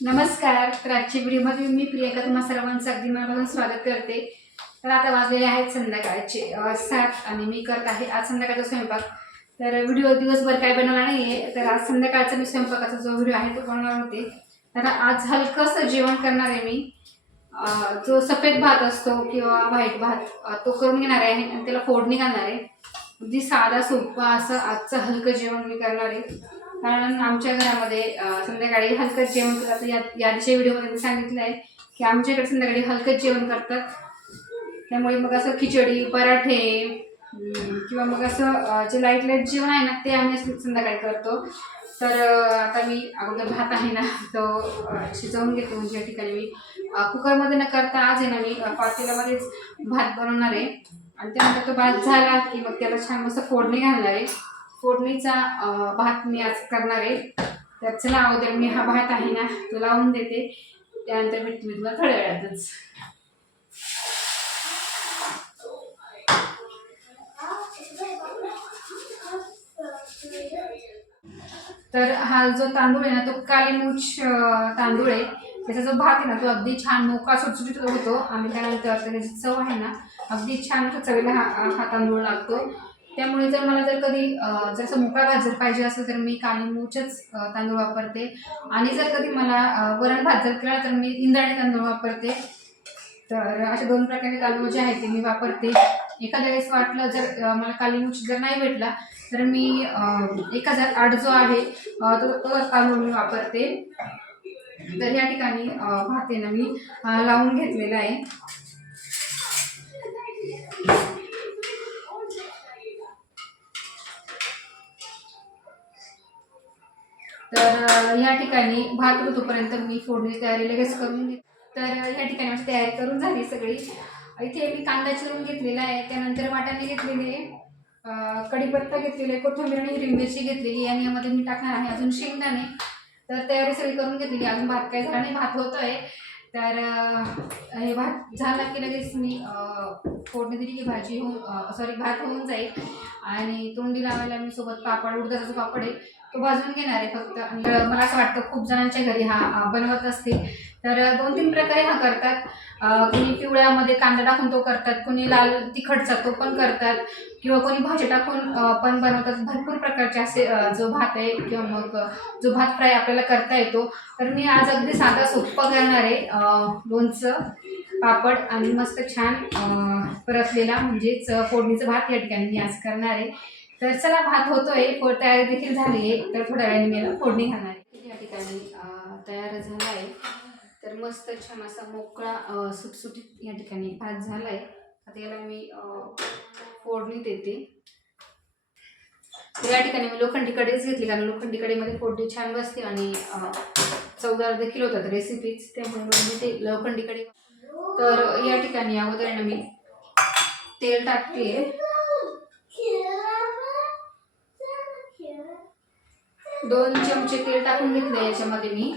नमस्कार. तर आजच्या व्हिडिओमध्ये मी प्रियंका तुम्हा सर्वांचं अगदी मनापासून स्वागत करते. तर आता वाजलेले आहेत संध्याकाळचे 7 आणि मी करत आहे आज संध्याकाळचा स्वयंपाक. तर व्हिडिओ दिवसभर काय बनवणार नाही आहे, तर आज संध्याकाळचा मी स्वयंपाकाचा जो व्हिडिओ आहे तो बनवणार होते. तर आज हलकंसं जेवण करणार आहे मी. जो सफेद भात असतो किंवा व्हाईट भात तो करून घेणार आहे आणि त्याला फोडणी घालणार आहे. अगदी साधा सोपं असं आजचं हलकं जेवण मी करणार आहे. कारण आमच्या घरामध्ये संध्याकाळी हलकंच जेवण करतात. या दिवशी व्हिडिओमध्ये मी सांगितलं आहे की आमच्याकडे संध्याकाळी हलकंच जेवण करतात. त्यामुळे मग असं खिचडी, पराठे किंवा मग असं जे लाईट जेवण आहे ना ते आम्ही संध्याकाळी करतो. तर आता मी अगोदर भात आहे ना तो शिजवून घेतो. म्हणजे या ठिकाणी मी कुकरमध्ये न करता आज आहे ना मी पातेल्यामध्येच भात बनवणार आहे. आणि त्यानंतर तो भात झाला की मग त्याला छान मस्त फोडणी घालणार आहे. फोडणीचा भात मी आज करणार आहे. तर चला अगोदर मी हा भात आहे ना तो लावून देते. त्यानंतर मी तुम्हाला थोड्या वेळातच. तर हा जो तांदूळ आहे ना तो काली मूछ तांदूळ आहे. त्याचा जो भात आहे ना तो अगदी छान मोका सुटसुटीत होतो आणि त्यानंतर त्याची चव आहे ना अगदी छान चवीला हा तांदूळ लागतो. त्यामुळे जर कधी जसं मोकळा भात जर पाहिजे असेल तर मी काली मूछच तांदूळ वापरते. आणि जर कधी मला वरण भात जर केला तर मी इंद्रायणी तांदूळ वापरते. तर अशा दोन प्रकारचे तांदूळ जे आहेत ते मी वापरते. एखाद्या वेळेस वाटलं जर मला काली मूछ जर नाही भेटला तर मी 1008 जो आहे तो तांदूळ मी वापरते. तर या ठिकाणी भात आहे ना मी लावून घेतलेला आहे. तर या ठिकाणी भात होतोपर्यंत मी फोडणी तयारी लगेच करून घेते. तर या ठिकाणी माझी तयारी करून झाली सगळी. इथे मी कांदा चिरून घेतलेला आहे. त्यानंतर वाटाणे घेतलेले आहे, कढीपत्ता घेतलेला आहे, कोथिंबीर आणि हिरवी मिरची घेतलेली आहे आणि यामध्ये मी टाकणार आहे अजून शेंगदाणे. तर तयारी सगळी करून घेतलेली. अजून भात काय झाला नाही, भात होतोय. तर हे भात झाला की लगेच मी फोडणी दिली की भाजी भात होऊन जाईल. आणि तोंडी लावायला मी सोबत पापड, उडदाचा जो पापड आहे तो भाजून घेणार आहे फक्त. आणि मला असं वाटतं खूप जणांच्या घरी हा बनवत असतील. तर 2-3 प्रकारे हा करतात. कोणी पिवळ्यामध्ये कांदा टाकून तो करतात, कोणी लाल तिखटचा तो पण करतात किंवा कोणी भाजी टाकून पण बनवतात. भरपूर प्रकारचे असे जो भात आहे किंवा मग जो भात फ्राय आपल्याला करता येतो. तर मी आज अगदी साधा सोपं करणार आहे. लोणचं, पापड आणि मस्त छान परतलेला म्हणजेच फोडणीचं भात या ठिकाणी मी आज करणार आहे. तर चला भात होतोय, तयारी देखील झाली आहे. तर थोड्या वेळाने मी याला फोडणी घालणार आहे. या ठिकाणी तयार झाला आहे. तर मस्त छान असा मोकळा सुटसुटीत या ठिकाणी भात झाला आहे. आता याला मी फोडणी देते. तर या ठिकाणी मी लोखंडी कढईच घेतली कारण लोखंडी कढईमध्ये फोडणी छान बसते आणि चवदार देखील होतात रेसिपीज. त्यामुळे मी ते लोखंडी कढई. तर या ठिकाणी अगोदर मी तेल टाकते. 2 चमचे तेल टाकून घेतले याच्यामध्ये मी.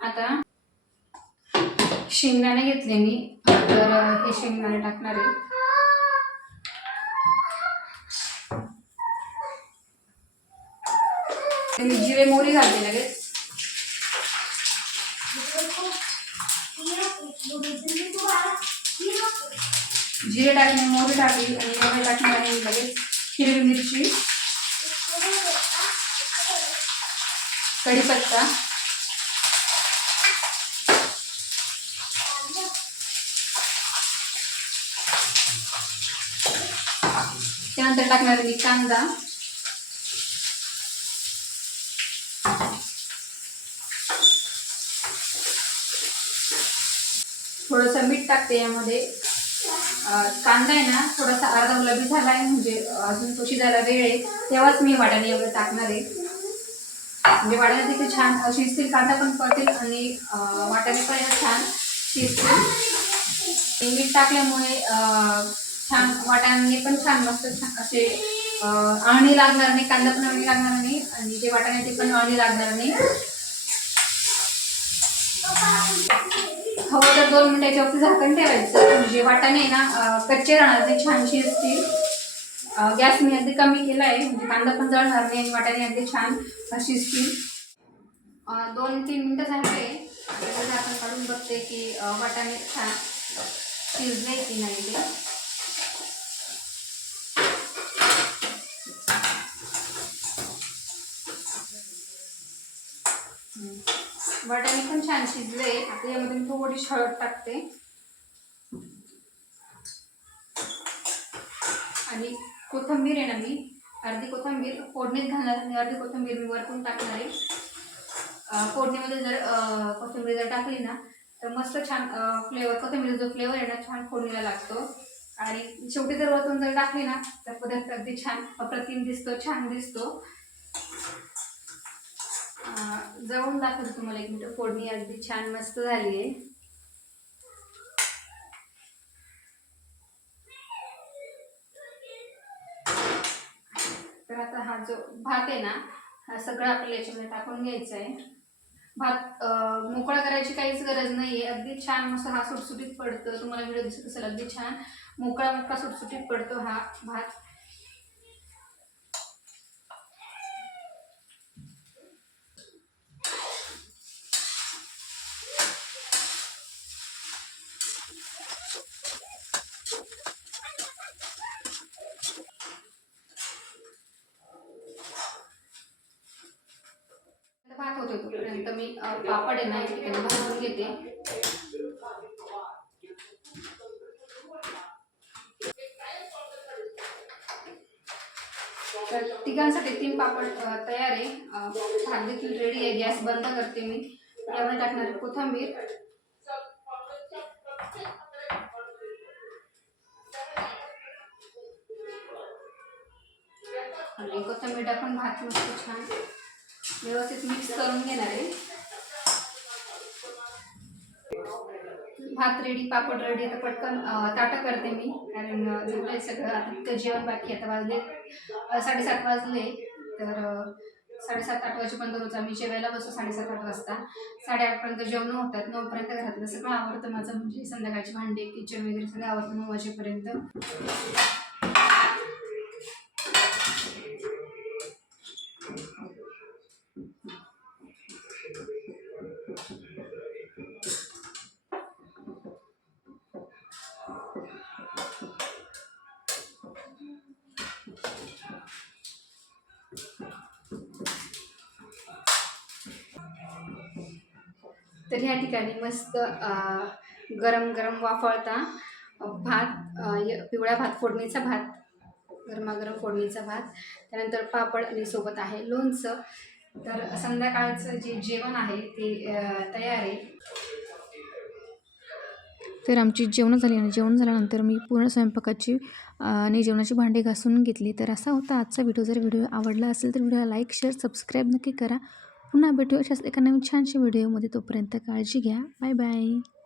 आता शेंगदाणे घेतले मी. तर हे शेंगदाणे टाकणार आहे. मी जिरे मोहरी घालते लगेच. जिरे टाकले, मोहरी टाकली आणि यामध्ये टाकणार आहे लगेच हिरवी मिरची, कढीपत्ता, त्यानंतर टाकणार मी कांदा, थोडंसं मीठ टाकते यामध्ये. कांदा आहे ना थोडासा अर्धा गुलाबी झाला आहे म्हणजे अजून तो शिजायला वेळ आहे. तेव्हाच मी वाटाणे वगैरे टाकणार आहे. म्हणजे वाटाणे देखील छान शिजतील, कांदा पण पडतील आणि वाटाणे पण छान शिजतील. मीठ टाकल्यामुळे छान वाटाणे पण छान मस्त असे अळणी लागणार नाही, कांदा पण अळणी लागणार नाही आणि जे वाटाणे ते पण अळणी लागणार नाही. हवं तर 2 मिनिटाच्यावरती झाकण ठेवायचं म्हणजे वाटाणे ना कच्चे राहणार, ते छान शिजतील. गॅस मी अगदी कमी केला आहे म्हणजे कांदा पण जळणार नाही आणि वाटाणे अगदी छान शिजतील. 2-3 मिनटं झाले. आता झाकण काढून बघते की वाटाणे छान शिजले की नाही ते. वाटाणे पण छान शिजले. आता यामध्ये मी थोडी हळद टाकते आणि कोथिंबीर आहे ना, मी अर्धी कोथिंबीर फोडणीत घालणार आणि अर्धी कोथिंबीर मी वरतून टाकणार आहे. फोडणीमध्ये जर कोथिंबीर जर टाकली ना तर मस्त छान फ्लेवर, कोथिंबीरचा जो फ्लेवर आहे ना छान फोडणीला लागतो. आणि शेवटी जर वरतून जर टाकली ना तर पदार्थ अगदी छान अप्रतिम दिसतो, छान दिसतो. जवळून दाखवते तुम्हाला 1 मिनिट. फोडणी अगदी छान मस्त झाली आहे. तर आता हा जो भात आहे ना हा सगळा आपल्याला याच्यामध्ये टाकून घ्यायचा आहे. भात मोकळा करायची काहीच गरज नाही आहे. अगदी छान मस्त हा सुटसुटीत पडतो. तुम्हाला व्हिडिओ दिसत असेल, अगदी छान मोकळा सुटसुटीत पडतो हा भात. भात होतो तोपर्यंत मी पापड आहे ना या ठिकाणी भाजून घेते. तर तिघांसाठी 3 पापड तयार आहे. भात देखील रेडी आहे. गॅस बंद करते मी. यामध्ये टाकणार कोथिंबीर, आणि कोथिंबीर टाकून भात मस्त छान व्यवस्थित मिक्स करून घेणार आहे. भात रेडी, पापड रेडी. आता पटकन ताटं करते मी, कारण झालंय सगळं. आता इतकं जेवण बाकी. आता वाजले 7:30 वाजले. तर 7:30-8 वाजेपर्यंत रोज आम्ही जेवायला बसतो. 7:30-8 वाजता. 8:30 पर्यंत जेवण होतात. 9 पर्यंत घरातलं सगळं आवडतं माझं. म्हणजे संध्याकाळची भांडे, किचन वगैरे सगळं आवडतं 9 वाजेपर्यंत. तर ह्या ठिकाणी मस्त गरम गरम वाफळता भात, पिवळा भात, फोडणीचा भात, गरमागरम फोडणीचा भात, त्यानंतर पापड आणि सोबत आहे लोणचं. तर संध्याकाळचं जे जेवण आहे ते तयार आहे. तर आमची जेवणं झाली आणि जेवण झाल्यानंतर मी पूर्ण स्वयंपाकाची आणि जेवणाची भांडी घासून घेतली. तर असा होता आजचा व्हिडिओ. जर व्हिडिओ आवडला असेल तर व्हिडिओला लाईक, शेअर, सबस्क्राईब नक्की करा. पुन्हा भेटू अशाच एका नवीन छानशा व्हिडिओमध्ये. तोपर्यंत काळजी घ्या. Bye bye.